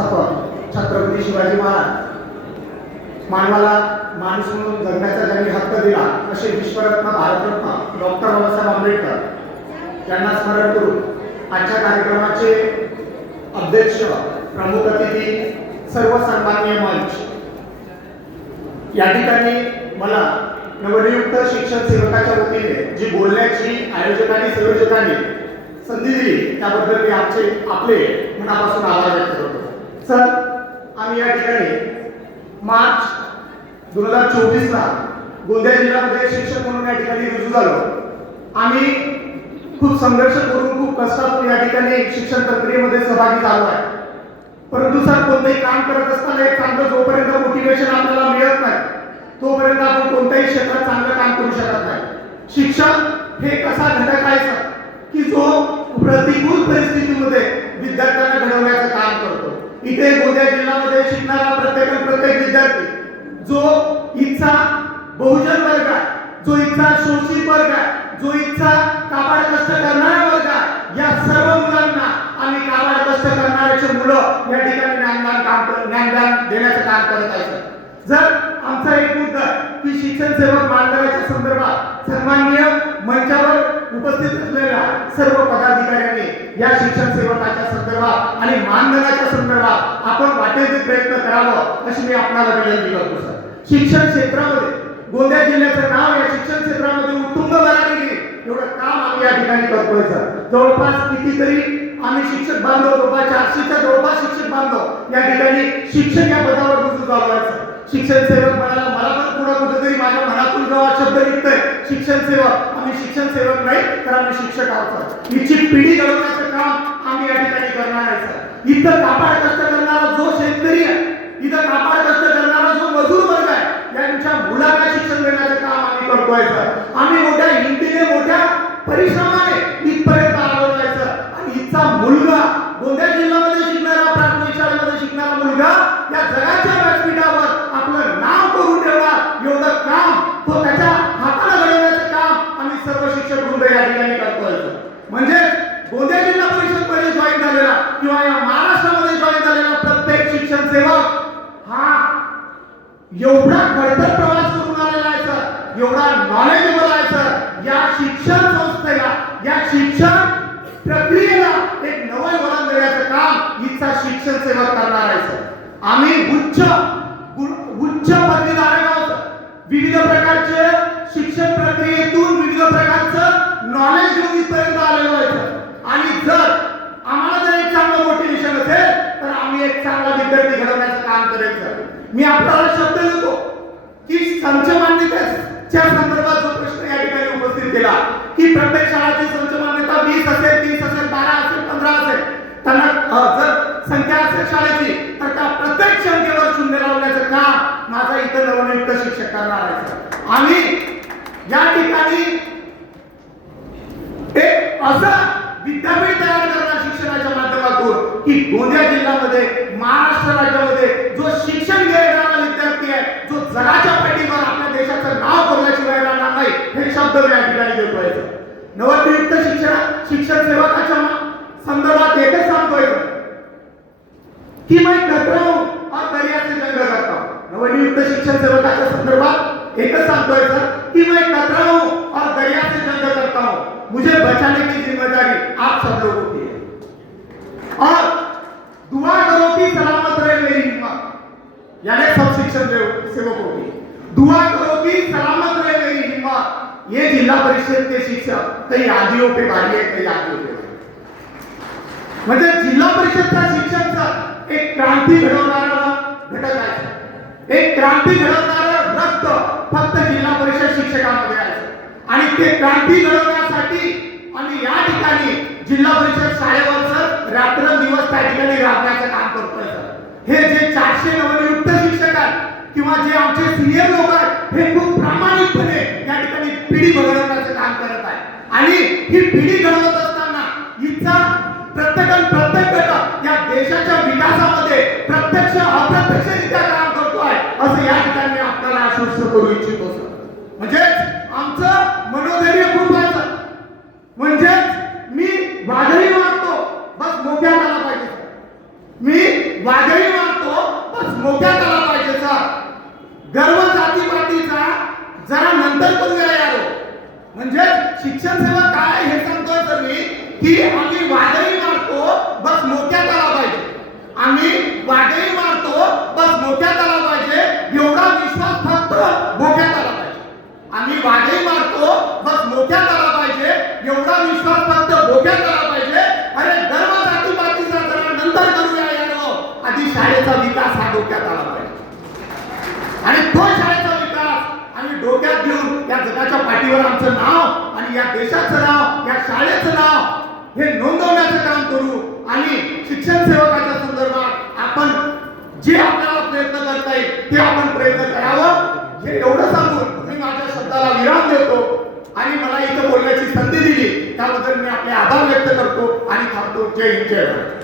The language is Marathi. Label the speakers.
Speaker 1: संस्थापक छत्रपती शिवाजी महाराज. मानवाला माणूस म्हणून जगण्याचा ज्यांनी हक्क दिला असे विश्वरत्न भारतरत्न डॉक्टर बाबासाहेब आंबेडकर यांना स्मरण करून आजच्या कार्यक्रमाचे अध्यक्ष प्रमुख अतिथी सर्व सन्माननीय मंच. या ठिकाणी मला नवनियुक्त शिक्षण सेवकाच्या वतीने जी बोलण्याची आयोजकांनी संयोजकांनी संधी दिली त्याबद्दल मी आमचे आपले मनापासून आभार व्यक्त करतो. सर आम्ही या ठिकाणी मार्च दोन हजार चोवीस ला गोंदिया जिल्ह्यामध्ये शिक्षक म्हणून या ठिकाणी रुजू झालो. आम्ही खूप संघर्ष करून खूप कष्टातून या ठिकाणी शिक्षण प्रक्रियेमध्ये सहभागी झालो आहे. परंतु सर कोणतंही काम करत असताना एक चांगलं जोपर्यंत मोटिवेशन आपल्याला मिळत नाही तोपर्यंत आपण कोणत्याही क्षेत्रात चांगलं काम करू शकत नाही. शिक्षण हे कसा घटक आहे सर? की जो प्रतिकूल परिस्थितीमध्ये विद्यार्थ्यांना घडवण्याचं काम करतो. इथे गोंदिया जिल्ह्यामध्ये शिकणारा प्रत्येक प्रत्येक विद्यार्थी जो इच्छा बहुजन वर्ग आहे जो इच्छा शोषित वर्ग आहे जो इच्छा काबाड कष्ट करणारा वर्ग आहे या सर्व मुलांना आणि काबाड कष्ट करणाऱ्याचे मुलं या ठिकाणी ज्ञानदान काम ज्ञानदान देण्याचं काम करत आहे जर आमचा एक मुद्दा की शिक्षण सेवक मानधनाच्या संदर्भात सन्माननीय मंचावर उपस्थित असलेल्या सर्व पदाधिकाऱ्यांनी या शिक्षण सेवकाच्या संदर्भात आणि मानधनाच्या संदर्भात नक्कीच प्रयत्न करावं अशी मी आपणाला विनंती करतो सर. शिक्षण क्षेत्रामध्ये गोंदिया जिल्ह्याचं नाव या शिक्षण क्षेत्रामध्ये उत्तुंग करायला गेली. एवढं काम आम्ही या ठिकाणी करतोय सर. जवळपास कितीतरी आम्ही शिक्षक बांधव जवळपास चारशेच्या जवळपास शिक्षक बांधव या ठिकाणी शिक्षक या पदावर रुजू झालो आहे सर. शिक्षण सेवक म्हणाला मला पण पुढे कुठेतरी माझ्या मनातून जेव्हा शब्द निघतोय. शिक्षण सेवक. आम्ही शिक्षण सेवक नाही तर आम्ही शिक्षक आहोत सर. निश्चित पिढी घडवण्याचं काम आम्ही या ठिकाणी करणार आहे सर. इथं कापाड कष्ट करणारा जो शेतकरी आहे इथं कापाड कष्ट करणारा जो मजूर वर्ग आहे यांच्या मुलांना शिक्षण देण्याचं काम आम्ही करतोय सर. आम्ही मोठ्या हिमतीने मोठ्या परिश्रमाने इथपर्यंत आलो जायचं आणि इथचा मुलगा गोंदिया जिल्ह्यामध्ये शिकणारा प्राथमिक शाळेमध्ये शिकणारा मुलगा या जगाच्या व्यासपीठावर आपलं नाव करून ठेवणार एवढं काम तो त्याच्या हाताला घडवण्याचं काम आम्ही सर्व शिक्षक वृंद या ठिकाणी करतोय म्हणजे गोंदिया जिल्हा जॉईन झालेला. किंवा या महाराष्ट्रामध्ये जॉईन झालेला प्रत्येक शिक्षण सेवक हा एवढा खडतर प्रवास करून आलेला आहे सर एवढा नॉलेजेबल आहे सर या शिक्षण संस्थेला या शिक्षण प्रक्रियेला एक नवं वळण देण्याचं काम इथचा शिक्षण सेवक करणार आहे सर आम्ही उच्च उच्च पदवीधारक आहोत विविध प्रकारचे शिक्षण प्रक्रियेतून विविध प्रकारचं नॉलेज घेऊन इथपर्यंत आलेलो आहे सर आणि जर आम्हाला जर एक चांगलं मोटिवेशन असेल तर आम्ही एक चांगला विद्यार्थी घडवण्याचं काम करायचं. मी आपल्याला शब्द देतो. की संच मान्यतेच्या संदर्भात जो प्रश्न या ठिकाणी उपस्थित केला की प्रत्येक शाळाची संच मान्यता वीस असेल तीस असेल बारा असेल पंधरा असेल त्यांना जर संख्या असेल शाळेची तर त्या प्रत्येक संख्येवर शून्य लावण्याचं काम माझा इतर नवनियुक्त शिक्षक करणार आहे. आणि या ठिकाणी एक असं विद्यापीठ तयार करणार शिक्षणाच्या माध्यमातून की गोंदिया जिल्ह्यामध्ये महाराष्ट्र महाराष्ट्र राज्यामध्ये जो शिक्षण घेणारा विद्यार्थी आहे जो जगाच्या पाठीवर आपल्या देशाचं नाव करण्याशिवाय राहणार नाही हे शब्द मी या ठिकाणी देतोय. नवनियुक्त शिक्षण शिक्षण सेवकाच्या संदर्भात एकच सांगतोय. की मैं कतरा हूं और दरिया से जंग करता. हूं नवनियुक्त शिक्षण सेवकाच्या संदर्भात एकच सांगतोय सर की मैं कतरा हूं और दरिया से जंग करता. हूं मुझे बचाने की जिम्मेदारी आप सब लोगों की है और दुआ करो कि सलामत रहे मेरी हिम्मत यानी सब शिक्षण सेव- सेवकों की दुआ करो कि सलामत रहे मेरी हिम्मत ये जिल्हा परिषद ते शिक्षक काही आधी पे भारी है काही आधी पे म्हणजे जिल्हा परिषदचा शिक्षक एक क्रांती घडवणारा घटक आहे. एक क्रांती घडवणारा रक्त फक्त जिल्हा परिषद शिक्षकांमध्ये आहे. आणि ते क्रांती घडवण्यासाठी आणि या ठिकाणी जिल्हा परिषद शाळेवर सर रात्र दिवस त्या ठिकाणी राबण्याचं काम करतोय सर. हे जे चारशे नवनियुक्त शिक्षक आहेत किंवा जे आमचे सिनियर लोक आहेत हे खूप प्रामाणिकपणे पिढी घडवण्याचं काम करत आहे. आणि ही पिढी घडवत असताना हिचा प्रत्येक प्रत्येक घटक या देशाच्या विकासामध्ये प्रत्यक्ष अप्रत्यक्षरित्या काम करतोय असं या ठिकाणी आपल्याला आश्वस्त करू इच्छितो सर. म्हणजेच आमचं मनोधैर्य खूप आहे म्हणजेच मी वादळी मारतो बस मोठ्या आला पाहिजे मी वादळी मोक्यात आला पाहिजे सर. गर्व जातीपातीचा जरा नंतर करूया म्हणजे शिक्षण सेवा काय हे सांगतोय तर मी की आम्ही वादळी मारतो बस मोठ्या आला पाहिजे आम्ही वादळी मारतो बस मोठ्या आला पाहिजे एवढा विश्वास फक्त मोठ्या आला पाहिजे आम्ही वादळी मारतो बस मोठ्या आला पाहिजे एवढा विश्वास फक्त मोठ्या आला पाहिजे अरे गर्व जातीपातीचा जरा नंतर करूया यारो आधी शाळेचा विकास हा डोक्यात आला पाहिजे आणि तो शाळेचा आणि डोक्यात घेऊन या जगाच्या पाठीवर आमचं नाव आणि या देशाचं नाव या शाळेचं नाव हे नोंदवण्याचं काम करू आणि शिक्षण सेवकाच्या संदर्भात आपण जे आपल्याला प्रयत्न करता येईल ते आपण प्रयत्न करावं. हे एवढं सांगून मी माझ्या शब्दाला विराम देतो आणि मला इथं बोलण्याची संधी दिली. त्याबद्दल मी आपले आभार व्यक्त करतो आणि थांबतो. जय हिंद जय भारत.